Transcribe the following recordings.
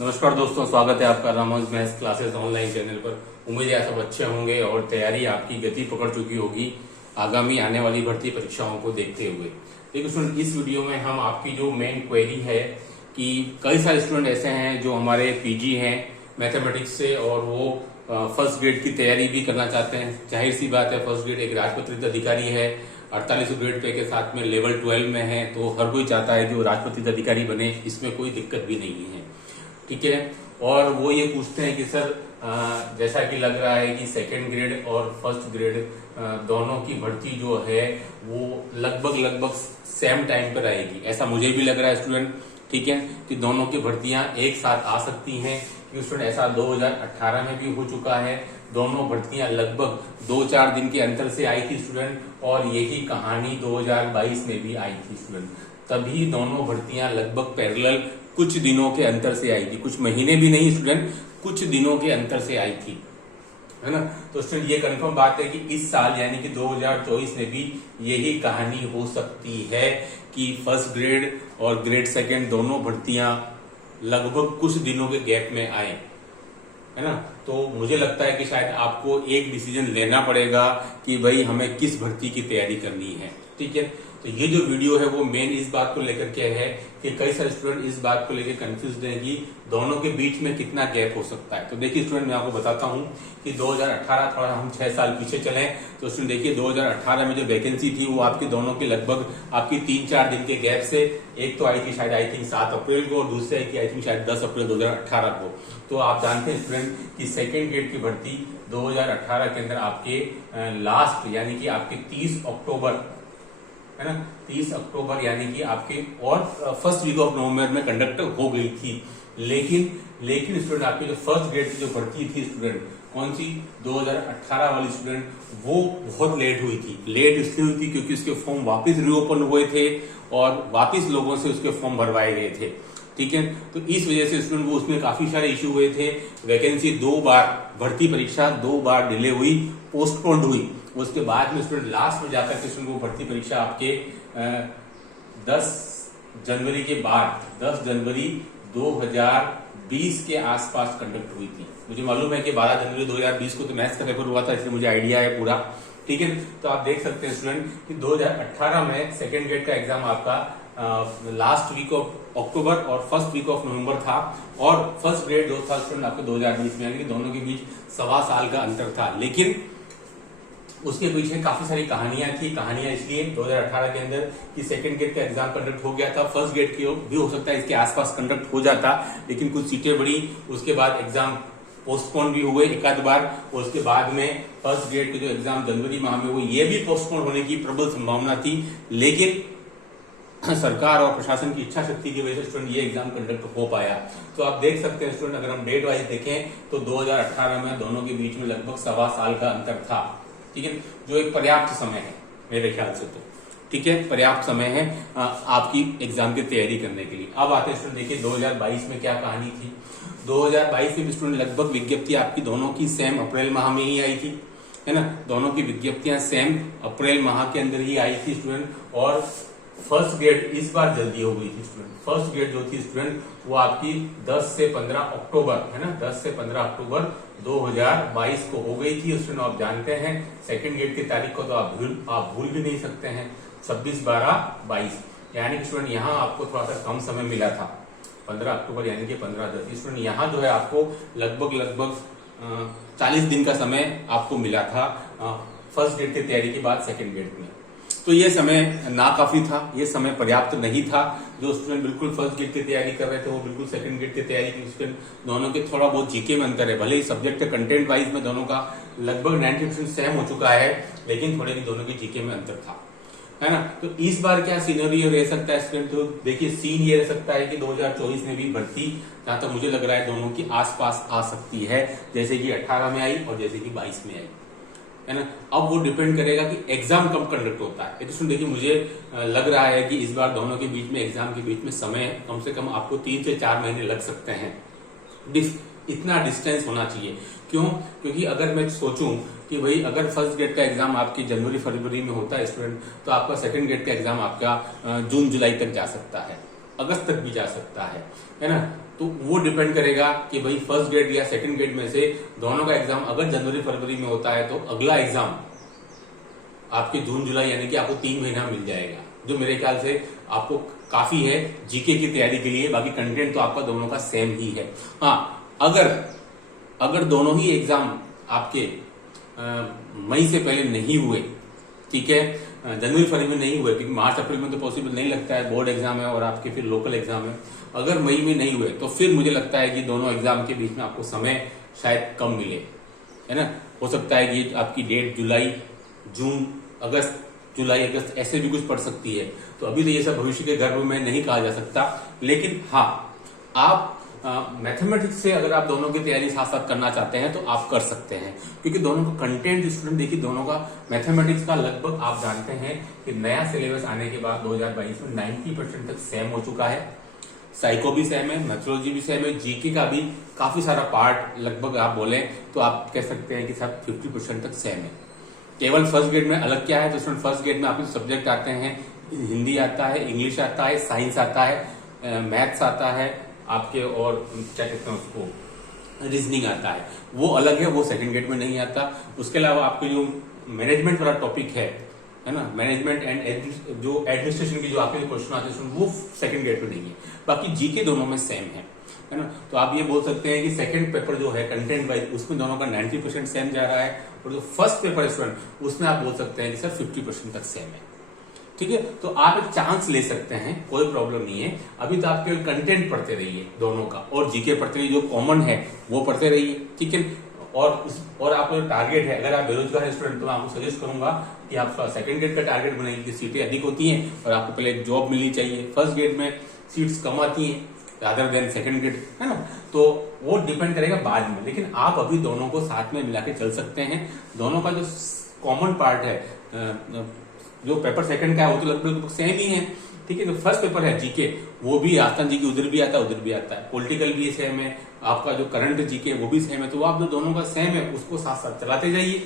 नमस्कार दोस्तों, स्वागत है आपका रामहंस मैथ्स क्लासेस ऑनलाइन चैनल पर। उम्मीद है सब अच्छे होंगे और तैयारी आपकी गति पकड़ चुकी होगी आगामी आने वाली भर्ती परीक्षाओं को देखते हुए। देखिए स्टूडेंट, इस वीडियो में हम आपकी जो मेन क्वेरी है कि कई सारे स्टूडेंट ऐसे हैं जो हमारे पीजी हैं मैथमेटिक्स से और वो फर्स्ट ग्रेड की तैयारी भी करना चाहते हैं। जाहिर सी बात है, फर्स्ट ग्रेड एक राजपत्रित अधिकारी है, 48 ग्रेड पे के साथ में लेवल 12 में है, तो हर कोई चाहता है कि वो राजपत्रित अधिकारी बने, इसमें कोई दिक्कत भी नहीं है। ठीक है। और वो ये पूछते हैं कि सर जैसा कि लग रहा है कि सेकंड ग्रेड और फर्स्ट ग्रेड दोनों की भर्ती जो है वो लगभग सेम टाइम पर आएगी। ऐसा मुझे भी लग रहा है स्टूडेंट, ठीक है, कि दोनों की भर्तियां एक साथ आ सकती हैं। कि स्टूडेंट ऐसा 2018 में भी हो चुका है। दोनों भर्तियां लगभग 2-4 दिन के अंतर से आई थी स्टूडेंट, और यही कहानी 2022 में भी आई थी स्टूडेंट। तभी दोनों भर्तियां लगभग पैरेलल कुछ दिनों के अंतर से आई थी, कुछ महीने भी नहीं स्टूडेंट, कुछ दिनों के अंतर से आई थी, है ना। तो स्टूडेंट ये कंफर्म बात है कि इस साल यानी कि 2024 में भी यही कहानी हो सकती है कि फर्स्ट ग्रेड और ग्रेड सेकंड दोनों भर्तियां लगभग कुछ दिनों के गैप में आए, है ना। तो मुझे लगता है कि शायद आपको एक डिसीजन लेना पड़ेगा कि भाई हमें किस भर्ती की तैयारी करनी है। ठीक है। तो ये जो वीडियो है वो मेन इस बात को लेकर के है कि कई सारे स्टूडेंट इस बात को लेकर कंफ्यूज हैं कि दोनों के बीच में कितना गैप हो सकता है। तो देखिए स्टूडेंट, मैं आपको बताता हूं कि 2018, थोड़ा हम 6 साल पीछे चले तो स्टूडेंट देखिए 2018 में जो वैकेंसी थी वो आपकी दोनों के लगभग आपकी 3-4 दिन के गैप से एक तो आई थी शायद आई थिंक 7 अप्रैल को, और दूसरे की आई थिंक शायद 10 अप्रैल 2018 को। तो आप जानते हैं स्टूडेंट कि सेकेंड ग्रेड की भर्ती 2018 के अंदर आपके लास्ट यानी कि आपके 30 अक्टूबर, है ना, 30 अक्टूबर यानी कि आपके और फर्स्ट वीक ऑफ नवंबर में कंडक्ट हो गई थी। लेकिन स्टूडेंट आपकी जो फर्स्ट ग्रेड की जो भर्ती थी स्टूडेंट, कौन सी 2018 वाली स्टूडेंट, वो बहुत लेट हुई थी। लेट इसलिए हुई थी क्योंकि उसके फॉर्म वापस रीओपन हुए थे और वापस लोगों से उसके फॉर्म भरवाए गए थे। ठीक है। तो इस वजह से स्टूडेंट वो उसमें काफी सारे इश्यू हुए थे। वैकेंसी 2 बार, भर्ती परीक्षा 2 बार डिले हुई, पोस्टपोन्ड हुई। उसके बाद में स्टूडेंट लास्ट में जाकर के स्टूडेंट वो भर्ती परीक्षा आपके 10 जनवरी के बाद 10 जनवरी 2020 के आसपास कंडक्ट हुई थी। मुझे मालूम है कि 12 जनवरी 2020 को तो मैथ्स का पेपर हुआ था, इसलिए मुझे आइडिया है पूरा। ठीक है। तो आप देख सकते हैं स्टूडेंट कि 2018 में सेकेंड ग्रेड का एग्जाम आपका लास्ट वीक ऑफ अक्टूबर और फर्स्ट वीक ऑफ नवंबर था, और फर्स्ट ग्रेड जो था स्टूडेंट आपके 2020 में, यानी कि दोनों के बीच 1.25 साल का अंतर था। लेकिन उसके पीछे काफी सारी कहानियां थी। कहानियां इसलिए 2018 के अंदर कि सेकंड ग्रेड का एग्जाम कंडक्ट हो गया था, फर्स्ट ग्रेड की भी हो सकता है इसके आसपास कंडक्ट हो जाता, लेकिन कुछ सीटें बढ़ी। उसके बाद एग्जाम पोस्टपोन भी हुए एक आध बार, और उसके बाद में फर्स्ट ग्रेड के जो एग्जाम जनवरी माह में हुए ये भी पोस्टपोन होने की प्रबल संभावना थी। लेकिन सरकार और प्रशासन की इच्छा शक्ति की वजह से स्टूडेंट ये एग्जाम कंडक्ट हो पाया। तो आप देख सकते हैं स्टूडेंट, अगर हम डेट वाइज देखें तो 2018 में दोनों के बीच में लगभग 1.25 साल का अंतर था। ठीक है, जो एक पर्याप्त समय है मेरे ख्याल से। तो ठीक है, पर्याप्त समय है आपकी एग्जाम की तैयारी करने के लिए। अब आते हैं स्टूडेंट, देखिए 2022 में क्या कहानी थी। 2022 में स्टूडेंट लगभग विज्ञप्ति आपकी दोनों की सेम अप्रैल माह में ही आई थी, है ना। दोनों की विज्ञप्तियां सेम अप्रैल माह के अंदर ही आई थी स्टूडेंट, और फर्स्ट ग्रेड इस बार जल्दी हो गई थी स्टूडेंट। फर्स्ट ग्रेड जो थी स्टूडेंट वो आपकी 10 से 15 अक्टूबर, है ना, 10 से 15 अक्टूबर 2022 को हो गई थी स्टूडेंट। आप जानते हैं सेकंड ग्रेड की तारीख को तो आप भूल भी नहीं सकते हैं, 26/12/22, यानी कि स्टूडेंट यहाँ आपको थोड़ा सा कम समय मिला था, 15 अक्टूबर यानी कि 15-10 स्टूडेंट यहाँ जो है आपको लगभग 40 दिन का समय आपको मिला था फर्स्ट ग्रेड की तैयारी के बाद सेकंड ग्रेड में। तो ये समय नाकाफी था, ये समय पर्याप्त नहीं था। जो स्टूडेंट बिल्कुल फर्स्ट ग्रेड की तैयारी कर रहे थे वो बिल्कुल सेकंड ग्रेड की तैयारी की स्टूडेंट, दोनों के थोड़ा बहुत जीके में अंतर है। भले ही सब्जेक्ट कंटेंट वाइज में दोनों का लगभग 90% सेम हो चुका है, लेकिन थोड़े भी दोनों के जीके में अंतर था, है ना। तो इस बार क्या सिनेरियो रह सकता है स्टूडेंट, तो देखिए सीन ये रह सकता है कि 2024 में भी भर्ती जहां तक मुझे लग रहा है दोनों की आसपास आ सकती है, जैसे कि 18 में आई और जैसे कि 22 में आई, है ना। अब वो डिपेंड करेगा कि एग्जाम कब कंडक्ट होता है। तो देखिए मुझे लग रहा है कि इस बार दोनों के बीच में एग्जाम के बीच में समय कम से कम आपको 3 से 4 महीने लग सकते हैं। इतना डिस्टेंस होना चाहिए। क्यों? क्योंकि अगर मैं सोचूं कि भाई अगर फर्स्ट ग्रेड का एग्जाम आपकी जनवरी फरवरी में होता है स्टूडेंट, तो आपका सेकंड ग्रेड का एग्जाम आपका जून जुलाई तक जा सकता है, अगस्त तक भी जा सकता है ना। तो वो डिपेंड करेगा कि भाई फर्स्ट ग्रेड या सेकंड ग्रेड में से दोनों का एग्जाम अगर जनवरी फरवरी में होता है तो अगला एग्जाम आपके जून जुलाई यानी कि आपको 3 महीना मिल जाएगा, जो मेरे ख्याल से आपको काफी है जीके की तैयारी के लिए। बाकी कंटेंट तो आपका दोनों का सेम ही है। हाँ, अगर दोनों ही एग्जाम आपके मई से पहले नहीं हुए, ठीक है, जनवरी फरवरी में नहीं हुए, क्योंकि मार्च अप्रैल में तो पॉसिबल नहीं लगता है, बोर्ड एग्जाम है और आपके फिर लोकल एग्जाम है। अगर मई में नहीं हुए तो फिर मुझे लगता है कि दोनों एग्जाम के बीच में आपको समय शायद कम मिले, है ना। हो सकता है कि आपकी डेट जुलाई, जून, अगस्त, जुलाई अगस्त ऐसे भी कुछ पड़ सकती है। तो अभी तो ये सब भविष्य के गर्भ में नहीं कहा जा सकता, लेकिन हाँ, आप मैथमेटिक्स से अगर आप दोनों की तैयारी साथ साथ करना चाहते हैं तो आप कर सकते हैं, क्योंकि दोनों का कंटेंट स्टूडेंट देखिए, दोनों का मैथमेटिक्स का लगभग आप जानते हैं कि नया सिलेबस आने के बाद 2022 में 90% तक सेम हो चुका है। साइको भी सेम है, मैथोलॉजी भी सेम है, जीके का भी काफी सारा पार्ट लगभग आप बोले तो आप कह सकते हैं कि सब 50% तक सेम है। केवल फर्स्ट ग्रेड में अलग क्या है, तो स्टूडेंट फर्स्ट ग्रेड में आपके सब्जेक्ट आते हैं, हिंदी आता है, इंग्लिश आता है, साइंस आता है, मैथ्स आता है आपके, और क्या कहते हैं उसको, रीजनिंग आता है, वो अलग है, वो सेकंड ग्रेड में नहीं आता। उसके अलावा आपके जो मैनेजमेंट वाला टॉपिक है ना, मैनेजमेंट एंड जो एडमिनिस्ट्रेशन की जो आपके क्वेश्चन आते हैं वो सेकंड ग्रेड में नहीं है। बाकी जीके दोनों में सेम है ना। तो आप ये बोल सकते हैं कि सेकंड पेपर जो है कंटेंट वाइज उसमें दोनों का 90% सेम जा रहा है, और जो फर्स्ट पेपर है स्टूडेंट उसमें आप बोल सकते हैं कि सर 50% तक सेम है, ठीक है। तो आप एक चांस ले सकते हैं, कोई प्रॉब्लम नहीं है। अभी तो आप केवल कंटेंट पढ़ते रहिए दोनों का, और जीके पढ़ते रहिए, जो कॉमन है वो पढ़ते रहिए, ठीक है। और आपका जो टारगेट है, अगर आप बेरोजगार स्टूडेंट तो मैं आपको सजेस्ट करूंगा कि आप सेकंड ग्रेड का टारगेट बनाइए, कि सीटें अधिक होती हैं और आपको पहले एक जॉब मिलनी चाहिए। फर्स्ट ग्रेड में सीट्स कम आती हैं रादर देन सेकंड ग्रेड, है ना। तो वो डिपेंड करेगा बाद में, लेकिन आप अभी दोनों को साथ में मिला के चल सकते हैं। दोनों का जो कॉमन पार्ट है, जो पेपर सेकंड का है वो तो लगभग सेम ही है, ठीक है। जो फर्स्ट पेपर है जीके, वो भी आसान जीके उधर भी आता है उधर भी आता है, पॉलिटिकल भी सेम है, आपका जो करंट जीके वो भी सेम है। तो आप जो दोनों का सेम है उसको साथ साथ चलाते जाइए,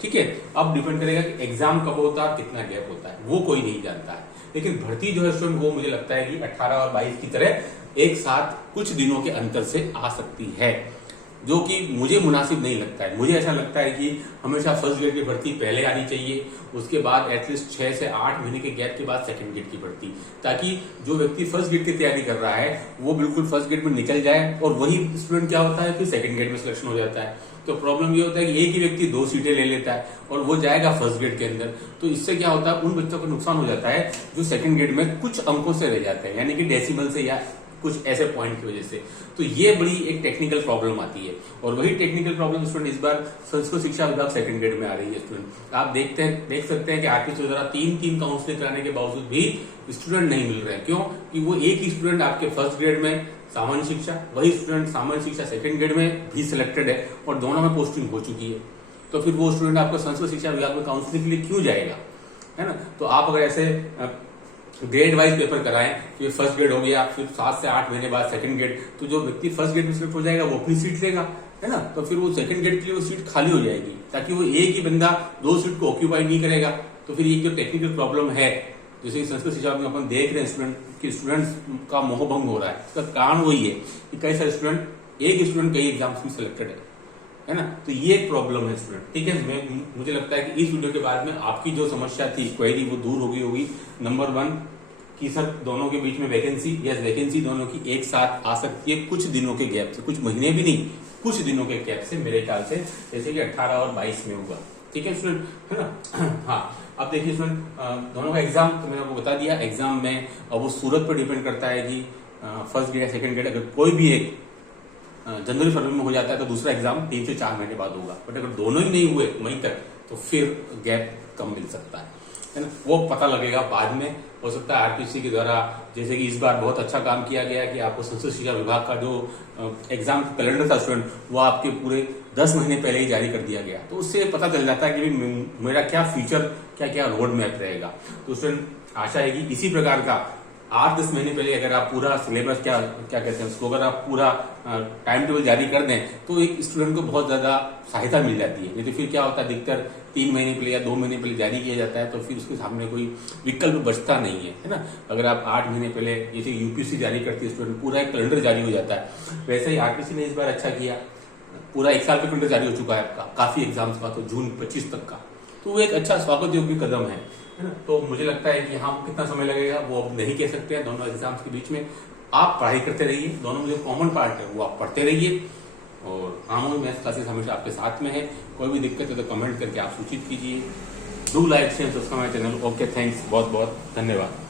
ठीक है। अब डिपेंड करेगा कि एग्जाम कब होता है, कितना गैप होता है, वो कोई नहीं जानता है। लेकिन भर्ती जो है स्टूडेंट, वो मुझे लगता है कि 18 और 22 की तरह एक साथ कुछ दिनों के अंतर से आ सकती है, जो कि मुझे मुनासिब नहीं लगता है। मुझे ऐसा लगता है कि हमेशा फर्स्ट ग्रेड की भर्ती पहले आनी चाहिए, उसके बाद एटलीस्ट 6 से 8 महीने के गैप के बाद सेकंड ग्रेड की भर्ती, ताकि जो व्यक्ति फर्स्ट ग्रेड की तैयारी कर रहा है वो बिल्कुल फर्स्ट ग्रेड में निकल जाए, और वही स्टूडेंट क्या होता है कि सेकंड ग्रेड में सिलेक्शन हो जाता है। तो प्रॉब्लम ये होता है कि एक ही व्यक्ति 2 सीटें ले लेता है और वो जाएगा फर्स्ट ग्रेड के अंदर। तो इससे क्या होता है, उन बच्चों को नुकसान हो जाता है जो सेकंड ग्रेड में कुछ अंकों से रह जाते हैं, यानी कि डेसिमल से या कुछ ऐसे पॉइंट की वजह से। तो ये बड़ी एक टेक्निकल प्रॉब्लम आती है, और वही टेक्निकल प्रॉब्लम स्टूडेंट इस बार संस्कृत शिक्षा विभाग सेकंड ग्रेड में आ रही है। स्टूडेंट आप देख सकते हैं कि आरपीसी द्वारा 3 काउंसलिंग कराने के बावजूद भी स्टूडेंट नहीं मिल रहे हैं। क्यों? कि वो एक ही स्टूडेंट आपके फर्स्ट ग्रेड में सामान्य शिक्षा, वही स्टूडेंट सामान्य शिक्षा सेकंड ग्रेड में भी सिलेक्टेड है और दोनों में पोस्टिंग हो चुकी है। तो फिर वो स्टूडेंट आपको संस्कृत शिक्षा विभाग में काउंसलिंग के लिए क्यों जाएगा, है ना। तो आप अगर ऐसे ग्रेड वाइज पेपर कराएं कि फर्स्ट ग्रेड हो गया, फिर 7 से 8 महीने बाद सेकंड ग्रेड, तो जो व्यक्ति फर्स्ट ग्रेड में सिलेक्ट हो जाएगा वो अपनी सीट लेगा, है ना। तो फिर वो सेकंड ग्रेड के लिए वो सीट खाली हो जाएगी, ताकि वो एक ही बंदा 2 सीट को ऑक्यूपाई नहीं करेगा। तो फिर ये जो टेक्निकल प्रॉब्लम है, जैसे कि संस्कृत शिक्षा में अपन देख रहे हैं स्टूडेंट्स का मोहभंग हो रहा है, इसका कारण वही है कि कई सारे स्टूडेंट एक स्टूडेंट कई एग्जाम्स में सिलेक्टेड है ना। तो ये एक प्रॉब्लम है स्टूडेंट, ठीक है। मुझे लगता है कि इस वीडियो के बाद में आपकी जो समस्या थी, क्वेरी, वो दूर हो गई होगी। नंबर 1 कि सर दोनों के बीच में वैकेंसी, यस वैकेंसी दोनों की एक साथ आ सकती है कुछ दिनों के गैप से, कुछ महीने भी नहीं, कुछ दिनों के गैप से, मेरे ख्याल से, जैसे कि 18 और 22 में होगा, ठीक है स्टूडेंट, है ना। हाँ, अब देखिए स्टूडेंट, दोनों का एग्जाम तो मैंने आपको बता दिया। एग्जाम में अब वो सूरत पर डिपेंड करता है कि फर्स्ट ग्रेड या सेकंड ग्रेड, अगर कोई भी एक जनवरी फरवरी में हो जाता है तो दूसरा एग्जाम 3 से 4 महीने बाद होगा। बट अगर दोनों ही नहीं हुए मई तक तो फिर गैप कम मिल सकता है ना। वो पता लगेगा बाद में। हो सकता है आरपीसी के द्वारा, जैसे कि इस बार बहुत अच्छा काम किया गया कि आपको संस्कृत शिक्षा विभाग का जो एग्जाम कैलेंडर था स्टूडेंट, वो आपके पूरे 10 महीने पहले ही जारी कर दिया गया। तो उससे पता चल जाता है कि मेरा क्या फ्यूचर, क्या क्या रोड मैप रहेगा। तो स्टूडेंट आशा है कि इसी प्रकार का 8-10 महीने पहले अगर आप पूरा सिलेबस क्या क्या कहते हैं उसको, अगर आप पूरा टाइम टेबल जारी कर दें तो एक स्टूडेंट को बहुत ज्यादा सहायता मिल जाती है। नहीं तो फिर क्या होता है, अधिकतर 3 महीने पहले या 2 महीने पहले जारी किया जाता है तो फिर उसके सामने कोई विकल्प बचता नहीं है ना। अगर आप 8 महीने पहले, जैसे यूपीएससी जारी करती है स्टूडेंट, पूरा एक कैलेंडर जारी हो जाता है, वैसे ही आरटीसी ने इस बार अच्छा किया, पूरा 1 साल का कैलेंडर जारी हो चुका है आपका, काफी एग्जाम्स का, तो जून 25 तक का। तो वो एक अच्छा स्वागत योग्य कदम है ना। तो मुझे लगता है कि हाँ, कितना समय लगेगा वो अब नहीं कह सकते हैं। दोनों एग्जाम्स के बीच में आप पढ़ाई करते रहिए, दोनों में जो कॉमन पार्ट है वो आप पढ़ते रहिए, और रामोई मैथ्स क्लासेस हमेशा आपके साथ में है। कोई भी दिक्कत है तो कमेंट करके आप सूचित कीजिए। Do like share subscribe my channel. Okay, thanks, बहुत बहुत धन्यवाद।